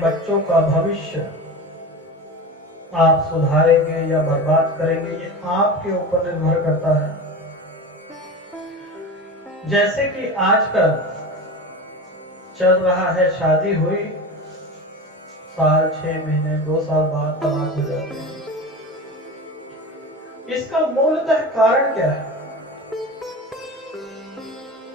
बच्चों का भविष्य आप सुधारेंगे या बर्बाद करेंगे, ये आपके ऊपर निर्भर करता है। जैसे कि आजकल चल रहा है, शादी हुई, साल 6 महीने 2 साल बाद तलाक हो जाते हैं। इसका मूलतः कारण क्या है?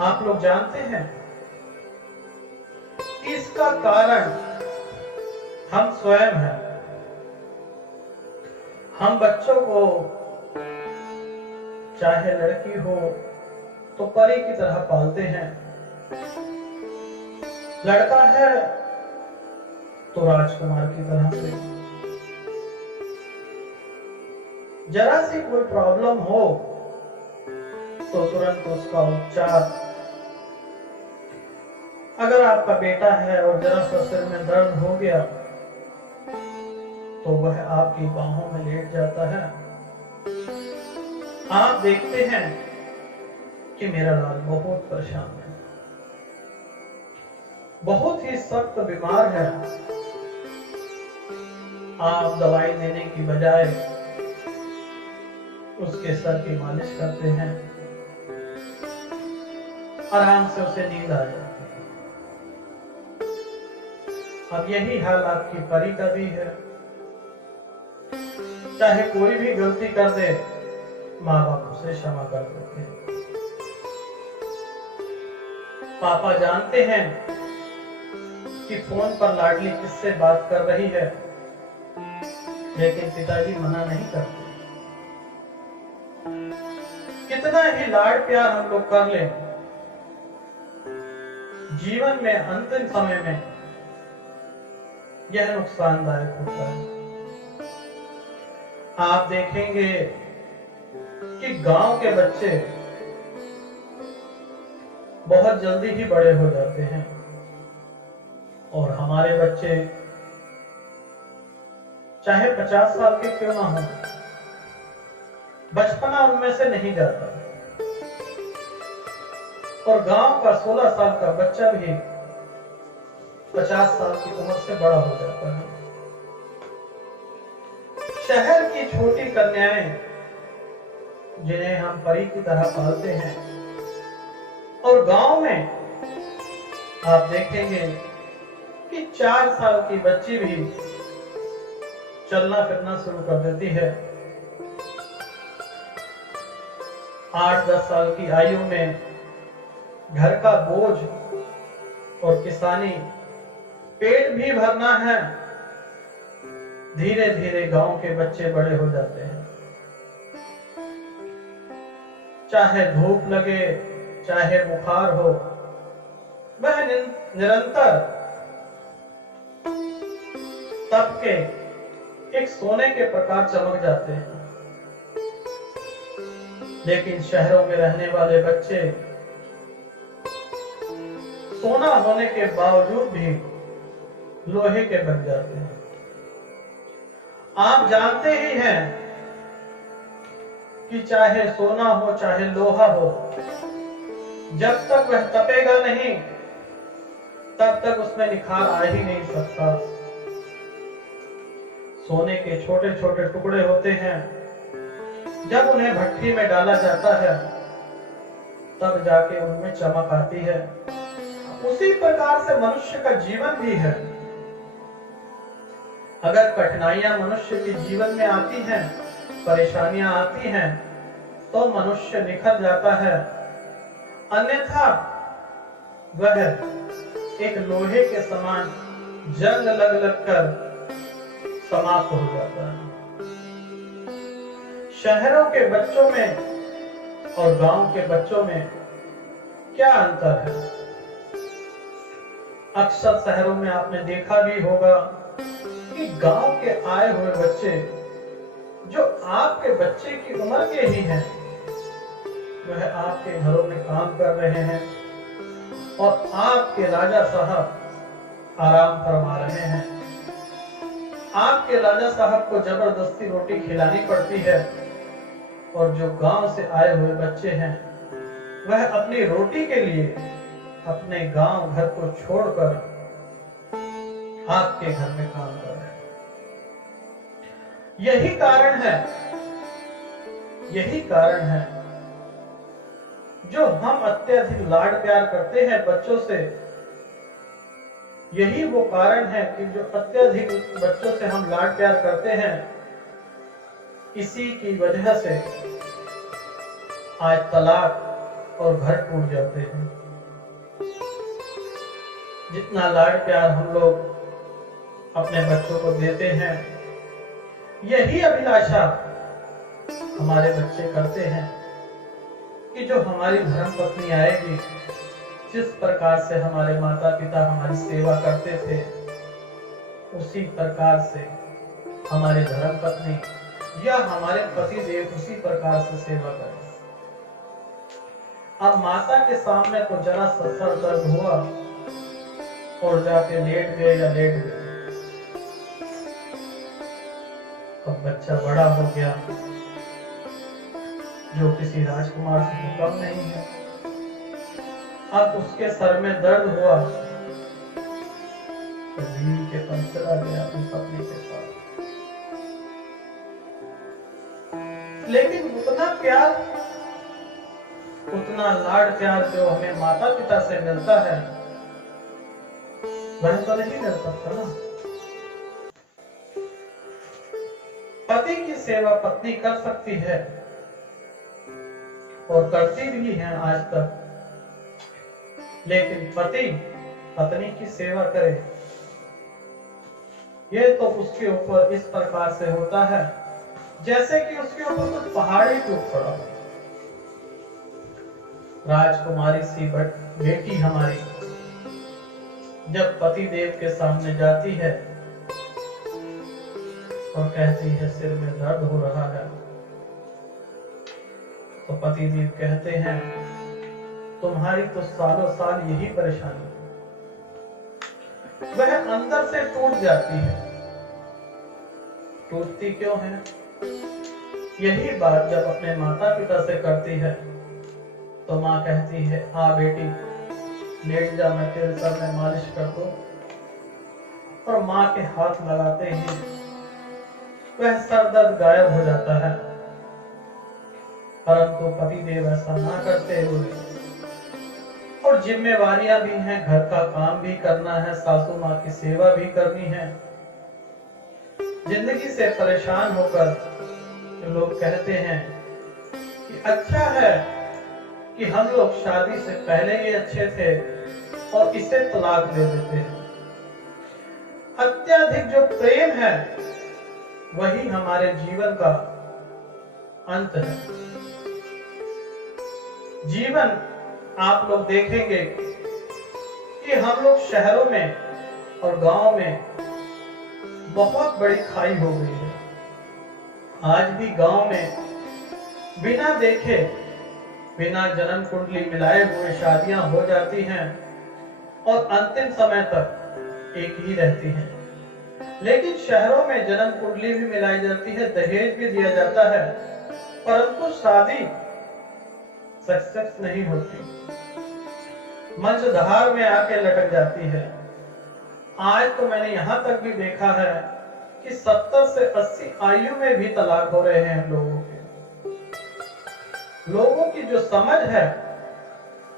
आप लोग जानते हैं? इसका कारण हम स्वयं हैं। हम बच्चों को, चाहे लड़की हो तो परी की तरह पालते हैं, लड़का है तो राजकुमार की तरह से। जरा सी कोई प्रॉब्लम हो तो तुरंत उसका उपचार। अगर आपका बेटा है और जरा सा सिर में दर्द हो गया तो वह आपकी बाहों में लेट जाता है। आप देखते हैं कि मेरा लाल बहुत परेशान है, बहुत ही सख्त बीमार है। आप दवाई देने की बजाय उसके सर की मालिश करते हैं, आराम से उसे नींद आ जाती है। अब यही हाल आपकी परी का भी है। चाहे कोई भी गलती कर दे, माँ बाप उसे क्षमा कर देते हैं। पापा जानते हैं कि फोन पर लाडली किससे बात कर रही है, लेकिन पिताजी मना नहीं करते। कितना ही लाड प्यार हम लोग कर लें, जीवन में अंतिम समय में यह नुकसानदायक होता है। आप देखेंगे कि गांव के बच्चे बहुत जल्दी ही बड़े हो जाते हैं और हमारे बच्चे चाहे 50 साल के क्यों ना हो, बचपना उनमें से नहीं जाता। और गांव का 16 साल का बच्चा भी 50 साल की उम्र से बड़ा हो जाता है। शहर की छोटी कन्याएं जिन्हें हम परी की तरह पालते हैं, और गांव में आप देखेंगे कि 4 साल की बच्ची भी चलना फिरना शुरू कर देती है। 8-10 साल की आयु में घर का बोझ और किसानी, पेट भी भरना है। धीरे धीरे गांव के बच्चे बड़े हो जाते हैं। चाहे धूप लगे, चाहे बुखार हो, वह निरंतर तबके एक सोने के प्रकार चमक जाते हैं। लेकिन शहरों में रहने वाले बच्चे सोना होने के बावजूद भी लोहे के बन जाते हैं। आप जानते ही हैं कि चाहे सोना हो चाहे लोहा हो, जब तक वह तपेगा नहीं तब तक उसमें निखार आ ही नहीं सकता। सोने के छोटे छोटे टुकड़े होते हैं, जब उन्हें भट्टी में डाला जाता है तब जाके उनमें चमक आती है। उसी प्रकार से मनुष्य का जीवन भी है। अगर कठिनाइयां मनुष्य के जीवन में आती हैं, परेशानियां आती हैं, तो मनुष्य निखर जाता है, अन्यथा वह एक लोहे के समान जंग लग लग कर समाप्त हो जाता है। शहरों के बच्चों में और गांव के बच्चों में क्या अंतर है? अक्सर शहरों में आपने देखा भी होगा कि गांव के आए हुए बच्चे जो आपके बच्चे की उम्र के ही हैं, वह आपके घरों में काम कर रहे हैं और आपके राजा साहब आराम फरमा रहे हैं। आपके राजा साहब को जबरदस्ती रोटी खिलानी पड़ती है, और जो गांव से आए हुए बच्चे हैं वह अपनी रोटी के लिए अपने गांव घर को छोड़कर आपके घर में काम कर रहे हैं। यही कारण है जो हम अत्यधिक लाड प्यार करते हैं बच्चों से। यही वो कारण है कि जो अत्यधिक बच्चों से हम लाड प्यार करते हैं, इसी की वजह से आज तलाक और घर टूट जाते हैं। जितना लाड प्यार हम लोग अपने बच्चों को देते हैं, यही अभिलाषा हमारे बच्चे करते हैं कि जो हमारी धर्म पत्नी आएगी, जिस प्रकार से हमारे माता पिता हमारी सेवा करते थे, उसी प्रकार से हमारे धर्म पत्नी या हमारे पति देव उसी प्रकार से सेवा करें। अब माता के सामने तो जरा सा सर दर्द हुआ और जाके लेट गए। अब बच्चा बड़ा हो गया, जो किसी राजकुमार से कम नहीं है। अब उसके सर में दर्द हुआ तो बीवी के पास चला गया, अपनी पत्नी के पास। लेकिन उतना प्यार, उतना लाड प्यार जो हमें माता पिता से मिलता है, वह तो नहीं मिल सकता ना। पति की सेवा पत्नी कर सकती है और करती भी है आज तक, लेकिन पति पत्नी की सेवा करे, ये तो उसके ऊपर इस प्रकार से होता है जैसे कि उसके ऊपर कुछ पहाड़ी टूट पड़ा। राजकुमारी सी बेटी हमारी जब पति देव के सामने जाती है और कहती है सिर में दर्द हो रहा है, तो पति देव कहते हैं तुम्हारी तो सालों साल यही परेशानी है। वह अंदर से टूट जाती है। टूटती क्यों है? यही बात जब अपने माता पिता से करती है तो माँ कहती है आ बेटी लेट जा, मैं तेरे सर में मालिश कर दूं। और माँ के हाथ लगाते ही वह सर दर्द गायब हो जाता है। परंतु पति देव ऐसा ना करते हुए, और जिम्मेवारियां भी हैं, घर का काम भी करना है, सासू माँ की सेवा भी करनी है, जिंदगी से परेशान होकर लोग कहते हैं कि अच्छा है कि हम लोग शादी से पहले ही अच्छे थे और इसे तलाक दे देते हैं। अत्यधिक जो प्रेम है वही हमारे जीवन का अंत है। जीवन आप लोग देखेंगे कि हम लोग शहरों में और गांव में बहुत बड़ी खाई हो गई है। आज भी गांव में बिना देखे, बिना जन्म कुंडली मिलाए हुए शादियां हो जाती हैं और अंतिम समय तक एक ही रहती हैं। लेकिन शहरों में जन्म कुंडली भी मिलाई जाती है, दहेज भी दिया जाता है, परंतु शादी सक्सेस नहीं होती, मंचधार में आके लटक जाती है। आज तो मैंने यहां तक भी देखा है कि 70 से 80 आयु में भी तलाक हो रहे हैं लोगों के। लोगों की जो समझ है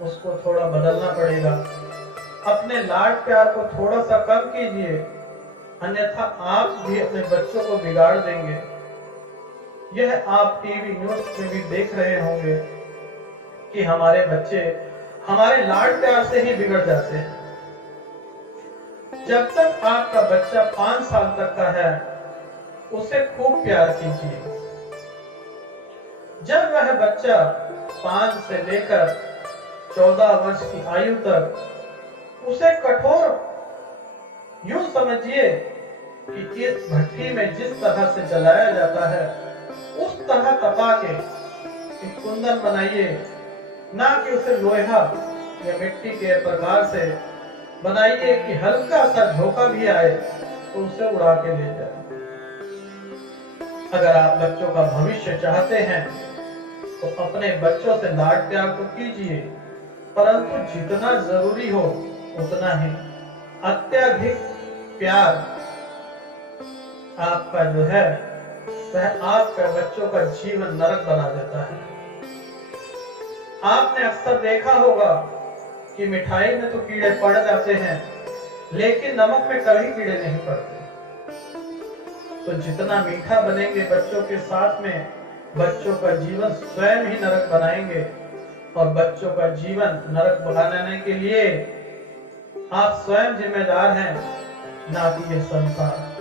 उसको थोड़ा बदलना पड़ेगा। अपने लाड प्यार को थोड़ा सा कम कीजिए, अन्यथा आप भी अपने बच्चों को बिगाड़ देंगे। यह आप टीवी न्यूज में भी देख रहे होंगे कि हमारे बच्चे हमारे लाड प्यार से ही बिगड़ जाते हैं। जब तक आपका बच्चा 5 साल तक का है, उसे खूब प्यार कीजिए। जब वह बच्चा 5 से लेकर 14 वर्ष की आयु तक, उसे कठोर यूं समझिए कि इस भट्टी में जिस तरह से जलाया जाता है उस तरह तपा के एक कुंदन बनाइए, ना कि उसे लोहा या मिट्टी के प्रकार से बनाइए कि हल्का सा झोंका भी आए तो उसे उड़ा के ले जाए। अगर आप बच्चों का भविष्य चाहते हैं तो अपने बच्चों से लाड प्यार तो कीजिए, परंतु जितना जरूरी हो उतना ही। अत्यधिक प्यार आपका जो है वह आपके बच्चों का जीवन नरक बना देता है। आपने अक्सर देखा होगा कि मिठाई में तो कीड़े पड़ जाते हैं, लेकिन नमक में कभी कीड़े नहीं पड़ते। तो जितना मीठा बनेंगे बच्चों के साथ में, बच्चों का जीवन स्वयं ही नरक बनाएंगे। और बच्चों का जीवन नरक बनाने के लिए आप स्वयं जिम्मेदार हैं, ना कि यह संसार।